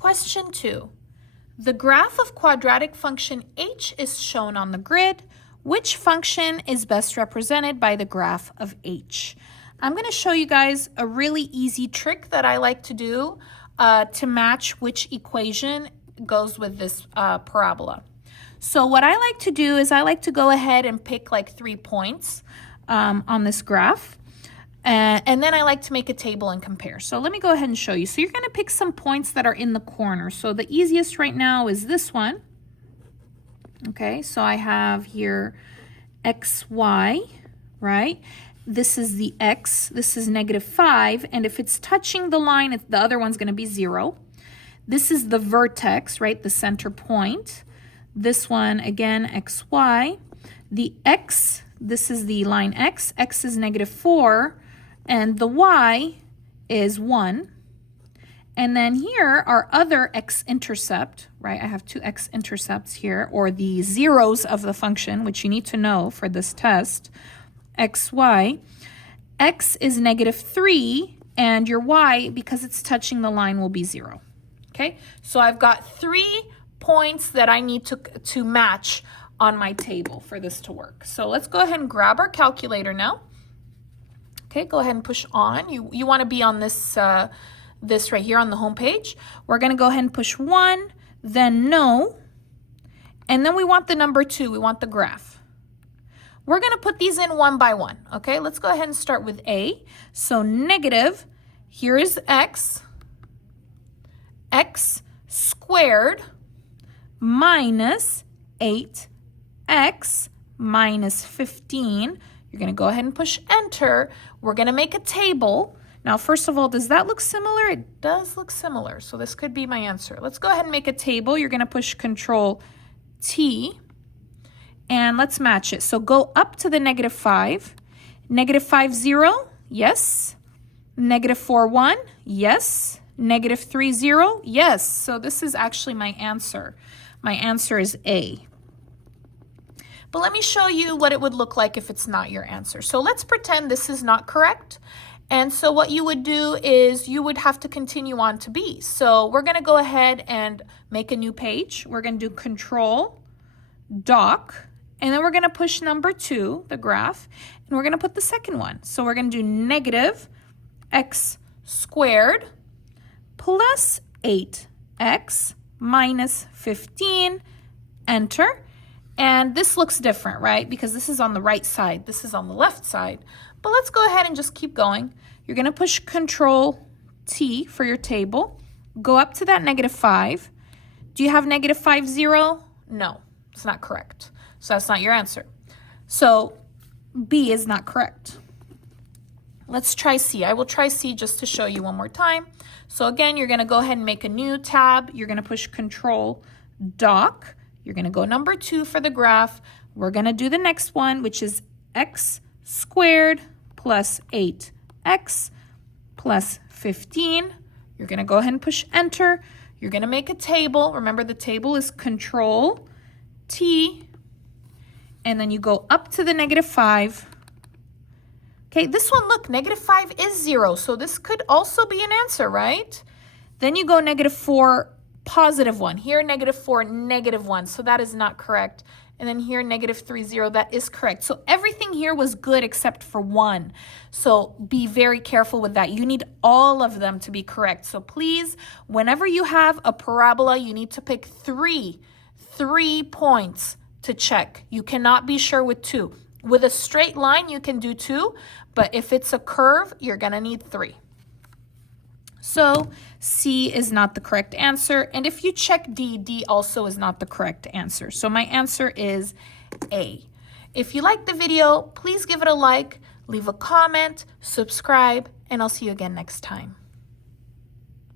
Question 2. The graph of quadratic function h is shown on the grid. Which function is best represented by the graph of h? I'm going to show you guys a really easy trick that I like to do to match which equation goes with this parabola. So what I like to do is I like to go ahead and pick like 3 points on this graph. And then I like to make a table and compare. So let me go ahead and show you. So you're going to pick some points that are in the corner. So the easiest right now is this one. Okay, so I have here xy, right? This is the x, this is -5, and if it's touching the line, the other one's going to be 0. This is the vertex, right, the center point. This one, again, xy. The x, this is the line x is -4, and the y is 1. And then here, our other x-intercept, right? I have 2 x-intercepts here, or the zeros of the function, which you need to know for this test, xy. X is -3, and your y, because it's touching the line, will be 0. Okay? So I've got 3 points that I need to match on my table for this to work. So let's go ahead and grab our calculator now. Okay, go ahead and push on. You want to be on this this right here on the home page. We're going to go ahead and push 1, then no, and then we want the number 2. We want the graph. We're going to put these in one by one. Okay, let's go ahead and start with A. So negative, here is x squared minus 8x minus 15. You're going to go ahead and push enter. We're going to make a table. Now, first of all, does that look similar? It does look similar, so this could be my answer. Let's go ahead and make a table. You're going to push Control T, and let's match it. So go up to the -5. -5, 0, yes. -4, 1, yes. -3, 0, yes. So this is actually my answer. My answer is A. But let me show you what it would look like if it's not your answer. So let's pretend this is not correct. And so what you would do is you would have to continue on to B. So we're going to go ahead and make a new page. We're going to do Control, Dock, and then we're going to push number 2, the graph, and we're going to put the second one. So we're going to do negative x squared plus 8x minus 15, enter. And this looks different, right? Because this is on the right side. This is on the left side. But let's go ahead and just keep going. You're going to push Control T for your table. Go up to that -5. Do you have -5, 0? No, it's not correct. So that's not your answer. So B is not correct. Let's try C. I will try C just to show you one more time. So again, you're going to go ahead and make a new tab. You're going to push Control Dock. You're going to go number 2 for the graph. We're going to do the next one, which is x squared plus 8x plus 15. You're going to go ahead and push enter. You're going to make a table. Remember, the table is Control T, and then you go up to the -5. Okay, this one, look, -5 is 0, so this could also be an answer, right? Then you go -4, +1. Here, -4, -1, so that is not correct. And then here, -3, 0, that is correct. So everything here was good except for 1. So be very careful with that. You need all of them to be correct. So please, whenever you have a parabola, you need to pick 3 points to check. You cannot be sure with 2. With a straight line, you can do 2, but if it's a curve, you're going to need 3. So C is not the correct answer. And if you check D, D also is not the correct answer. So my answer is A. If you liked the video, please give it a like, leave a comment, subscribe, and I'll see you again next time.